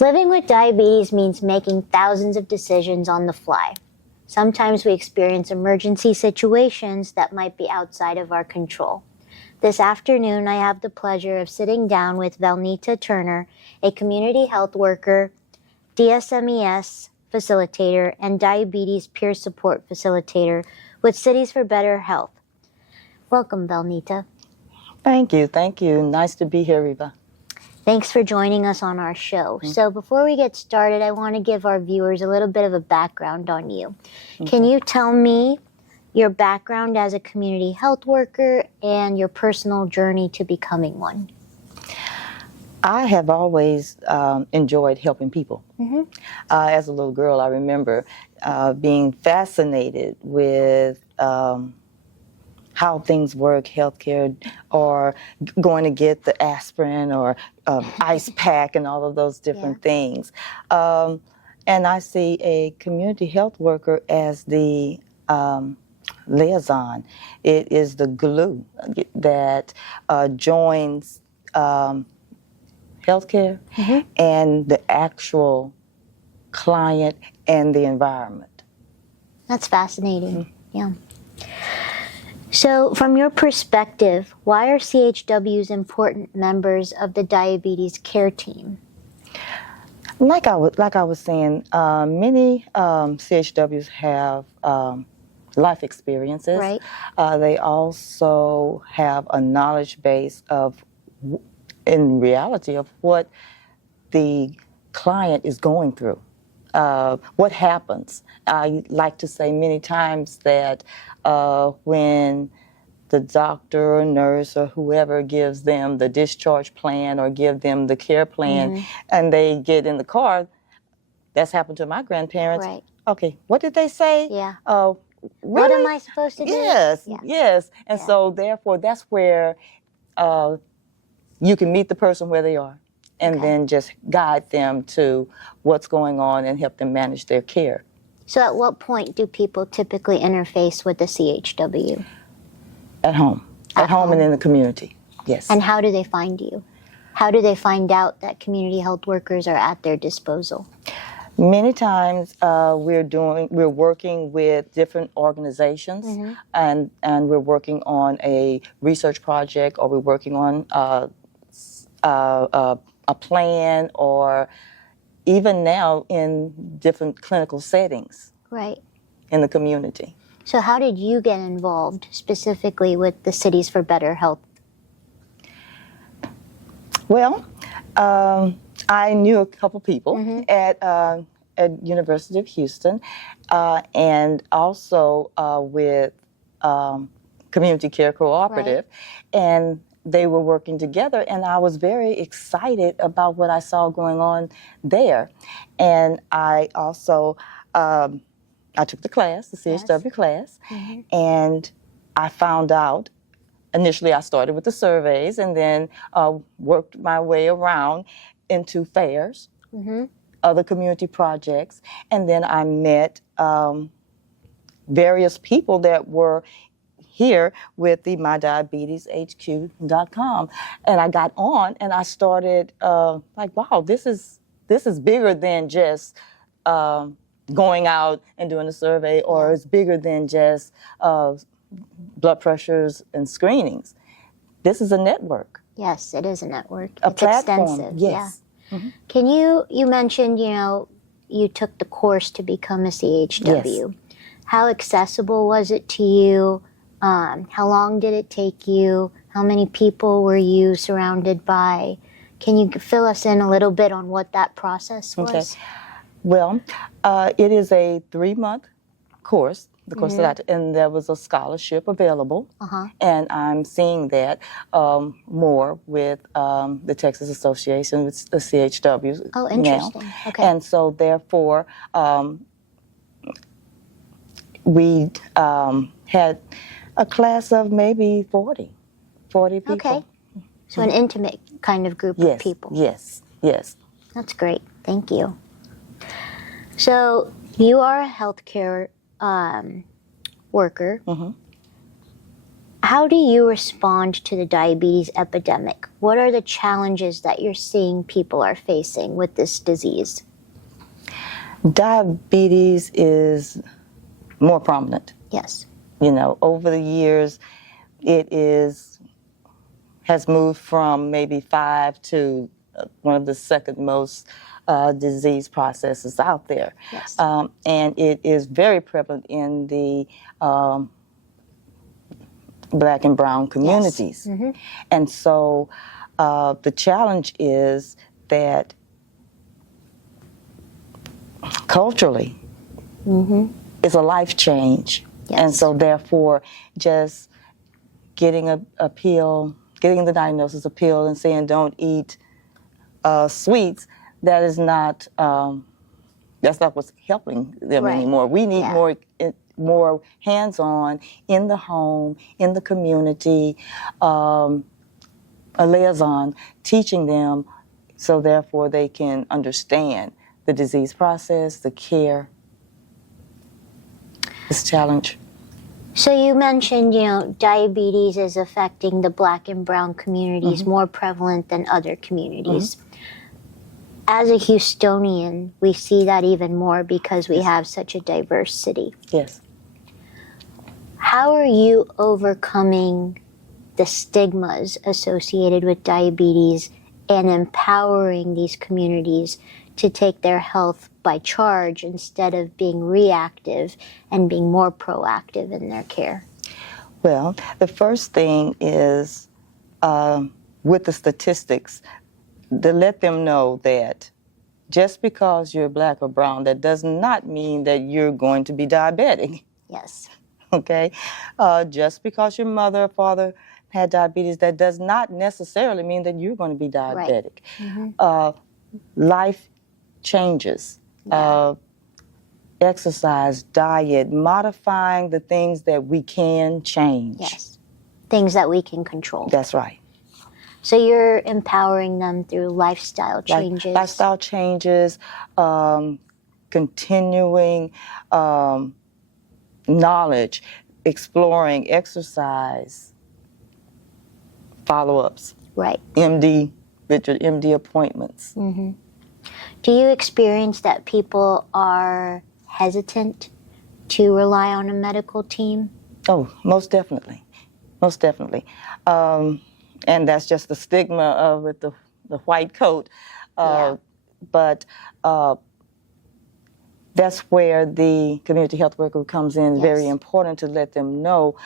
Living with diabetes means making thousands of decisions on the fly. Sometimes we experience emergency situations that might be outside of our control. This afternoon, I have the pleasure of sitting down with Valnita Turner, a community health worker, DSMES facilitator, and diabetes peer support facilitator with Cities for Better Health. Welcome, Valnita. Thank you. Thank you. Nice to be here, Reva. Thanks for joining us on our show. So before we get started, I want to give our viewers a little bit of a background on you. Can you tell me your background as a community health worker and your personal journey to becoming one? I have always enjoyed helping people. As a little girl, I remember being fascinated with how things work, healthcare, or going to get the aspirin or ice pack and all of those different things. And I see a community health worker as the liaison. It is the glue that joins healthcare and the actual client and the environment. That's fascinating. Yeah. So, from your perspective, why are CHWs important members of the diabetes care team? Like I was saying, many CHWs have life experiences. Right. They also have a knowledge base of, in reality, of what the client is going through. What happens. I like to say many times that when the doctor or nurse or whoever gives them the discharge plan or give them the care plan and they get in the car, that's happened to my grandparents. Right. Okay, what did they say? Yeah. Really? What am I supposed to do? Yes, Yeah. yes. And so therefore that's where you can meet the person where they are and then just guide them to what's going on and help them manage their care. So at what point do people typically interface with the CHW? At home. At home and in the community, yes. And how do they find you? How do they find out that community health workers are at their disposal? Many times we're working with different organizations and we're working on a research project or we're working on a plan, or even now in different clinical settings. Right. In the community. So how did you get involved specifically with the Cities for Better Health? Well, I knew a couple people at University of Houston and also with Community Care Cooperative. And they were working together, and I was very excited about what I saw going on there. And I also, I took the class, the CHW class, and I found out, initially I started with the surveys and then worked my way around into fairs, other community projects, and then I met various people that were here with the mydiabeteshq.com, and I got on and I started like, wow, this is bigger than just going out and doing a survey, or it's bigger than just blood pressures and screenings. This is a network. Yes, it is a network. A it's platform. Extensive. Yes. Yeah. Can you mentioned, you took the course to become a CHW. Yes. How accessible was it to you? How long did it take you? How many people were you surrounded by? Can you fill us in a little bit on what that process was? Okay. Well, it is a 3-month course, the course that and there was a scholarship available. And I'm seeing that more with the Texas Association, with the CHWs. Oh, interesting. Now. Okay. And so therefore, we had a class of maybe 40 people. Okay. So an intimate kind of group of people. Yes, yes. That's great. Thank you. So you are a healthcare worker. How do you respond to the diabetes epidemic? What are the challenges that you're seeing people are facing with this disease? Diabetes is more prominent. Yes. You know, over the years, it has moved from maybe 5 to one of the second most disease processes out there. Yes. And it is very prevalent in the Black and brown communities. Yes. Mm-hmm. And so the challenge is that culturally, it's a life change. Yes. And so therefore, just getting a pill, getting the diagnosis, a pill, and saying don't eat sweets, that is not, that's not what's helping them Right. anymore. We need Yeah. more hands-on in the home, in the community, a liaison, teaching them so therefore they can understand the disease process, the care. It's a challenge. So you mentioned, diabetes is affecting the Black and brown communities more prevalent than other communities. As a Houstonian, we see that even more because we have such a diverse city. Yes. How are you overcoming the stigmas associated with diabetes and empowering these communities to take their health by charge instead of being reactive and being more proactive in their care? Well, the first thing is with the statistics, to let them know that just because you're Black or brown, that does not mean that you're going to be diabetic. Yes. Okay? Just because your mother or father had diabetes, that does not necessarily mean that you're going to be diabetic. Right. Life changes. Yeah. Exercise, diet, modifying the things that we can change. Yes. Things that we can control. That's right. So you're empowering them through lifestyle changes. Lifestyle changes, continuing knowledge, exploring, exercise, follow-ups. Right. MD appointments. Do you experience that people are hesitant to rely on a medical team? Oh, most definitely. Most definitely. And that's just the stigma of with the white coat. But that's where the community health worker comes in. Yes. Very important to let them know,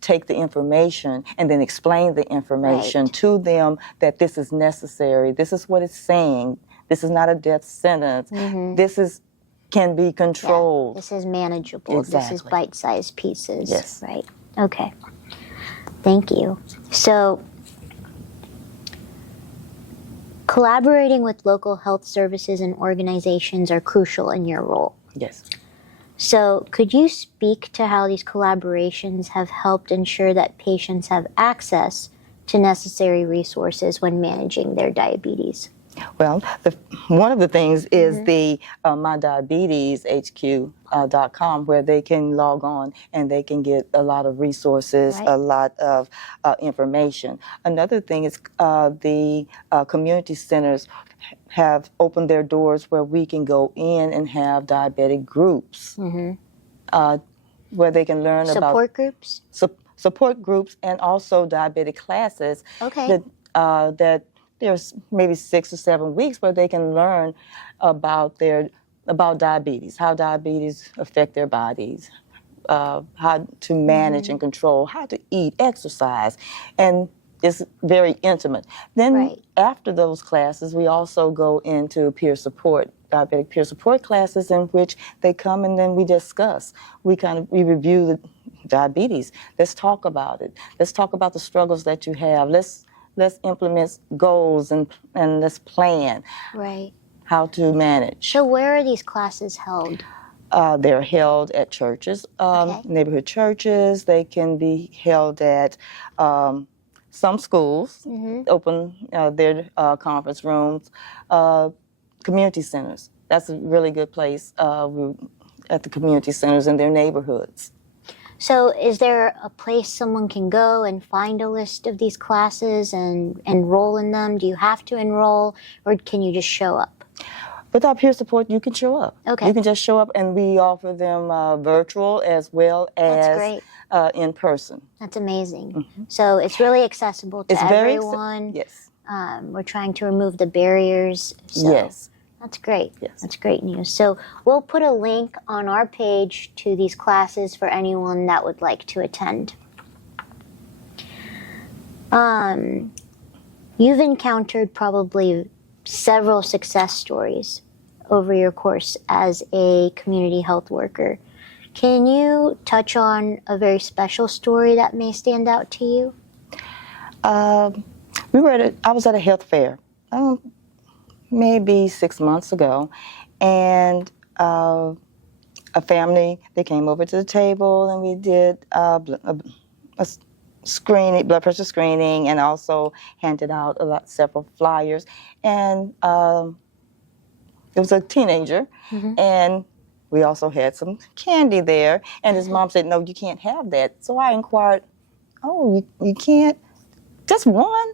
take the information and then explain the information to them that this is necessary. This is what it's saying. This is not a death sentence. This can be controlled. Yeah, this is manageable. Exactly. This is bite-sized pieces. Yes. Right. Okay. Thank you. So, collaborating with local health services and organizations are crucial in your role. Yes. So, could you speak to how these collaborations have helped ensure that patients have access to necessary resources when managing their diabetes? Well, one of the things is the mydiabeteshq.com, where they can log on and they can get a lot of resources, a lot of information. Another thing is the community centers have opened their doors where we can go in and have diabetic groups where they can learn about support groups? Support groups and also diabetic classes that there's maybe 6 or 7 weeks where they can learn about diabetes, how diabetes affect their bodies, how to manage and control, how to eat, exercise, and it's very intimate. Then after those classes, we also go into peer support, diabetic peer support classes in which they come and then we discuss. We review the diabetes. Let's talk about it. Let's talk about the struggles that you have. Let's implement goals and let's plan how to manage. So where are these classes held? They're held at churches, neighborhood churches. They can be held at some schools, open their conference rooms, community centers. That's a really good place at the community centers in their neighborhoods. So is there a place someone can go and find a list of these classes and enroll in them? Do you have to enroll, or can you just show up? With our peer support, you can show up. Okay. You can just show up, and we offer them virtual as well That's as great. In person. That's amazing. So it's really accessible to It's very everyone. yes. We're trying to remove the barriers. So Yes. that's great. Yes. That's great news. So we'll put a link on our page to these classes for anyone that would like to attend. You've encountered probably several success stories over your course as a community health worker. Can you touch on a very special story that may stand out to you? I was at a health fair maybe 6 months ago, and a family, they came over to the table, and we did a screening, blood pressure screening, and also handed out several flyers. And it was a teenager, and we also had some candy there. And his mom said, "No, you can't have that." So I inquired, "Oh, you can't? Just one?"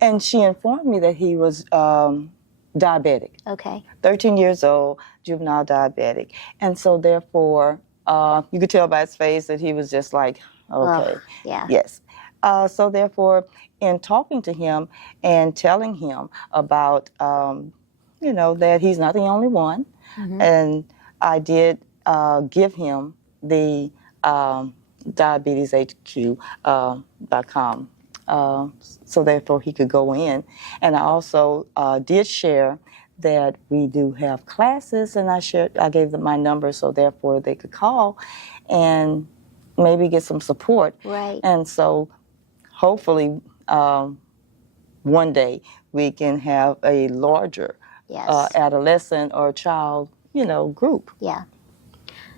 And she informed me that he was diabetic. Okay. 13 years old, juvenile diabetic. And so therefore, you could tell by his face that he was just like, okay. Ugh, yeah. Yes. So therefore, in talking to him and telling him about, that he's not the only one, and I did give him the diabeteshq.com. So therefore he could go in. And I also did share that we do have classes, and I gave them my number so therefore they could call and maybe get some support. Right. And so hopefully one day we can have a larger adolescent or child, group. Yeah.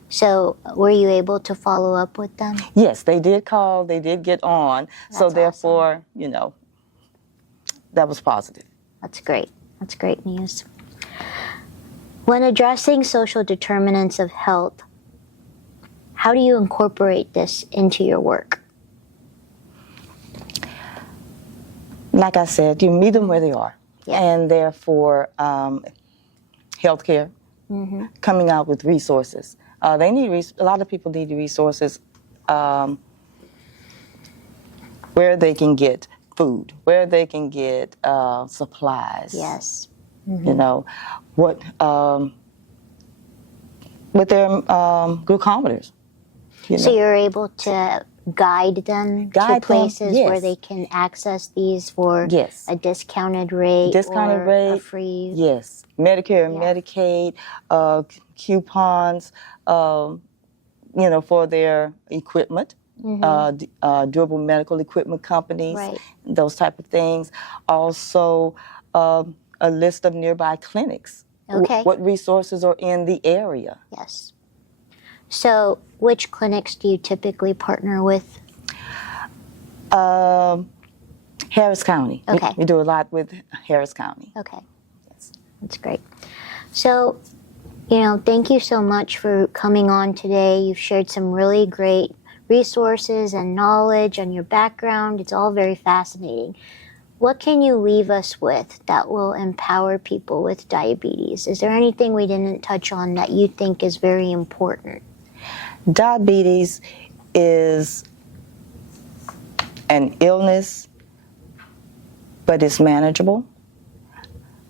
So were you able to follow up with them? Yes, they did call, they did get on. So therefore, that was positive. That's great. That's great news. When addressing social determinants of health, how do you incorporate this into your work? Like I said, you meet them where they are. Yeah. And therefore, healthcare, coming out with resources. They need a lot of people need resources where they can get food, where they can get supplies. Yes. What with their glucometers. So you're able to guide them to places where they can access these for a discounted rate or a free... Yes. Medicare and Medicaid, coupons, for their equipment, durable medical equipment companies, those type of things. Also, a list of nearby clinics. Okay. What resources are in the area. Yes. So which clinics do you typically partner with? Harris County. Okay. We do a lot with Harris County. Okay. Yes. That's great. So, thank you so much for coming on today. You've shared some really great resources and knowledge and your background. It's all very fascinating. What can you leave us with that will empower people with diabetes? Is there anything we didn't touch on that you think is very important? Diabetes is an illness, but it's manageable.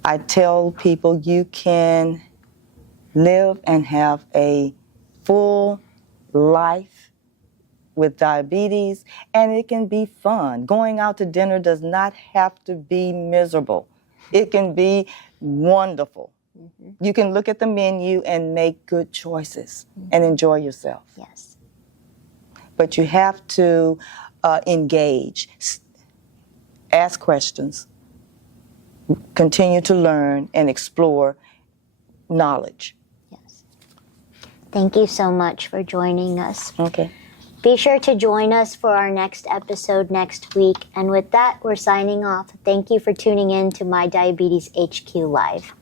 I tell people you can live and have a full life with diabetes, and it can be fun. Going out to dinner does not have to be miserable. It can be wonderful. You can look at the menu and make good choices and enjoy yourself. Yes. But you have to engage, ask questions, continue to learn and explore knowledge. Yes. Thank you so much for joining us. Okay. Be sure to join us for our next episode next week. And with that, we're signing off. Thank you for tuning in to My Diabetes HQ Live.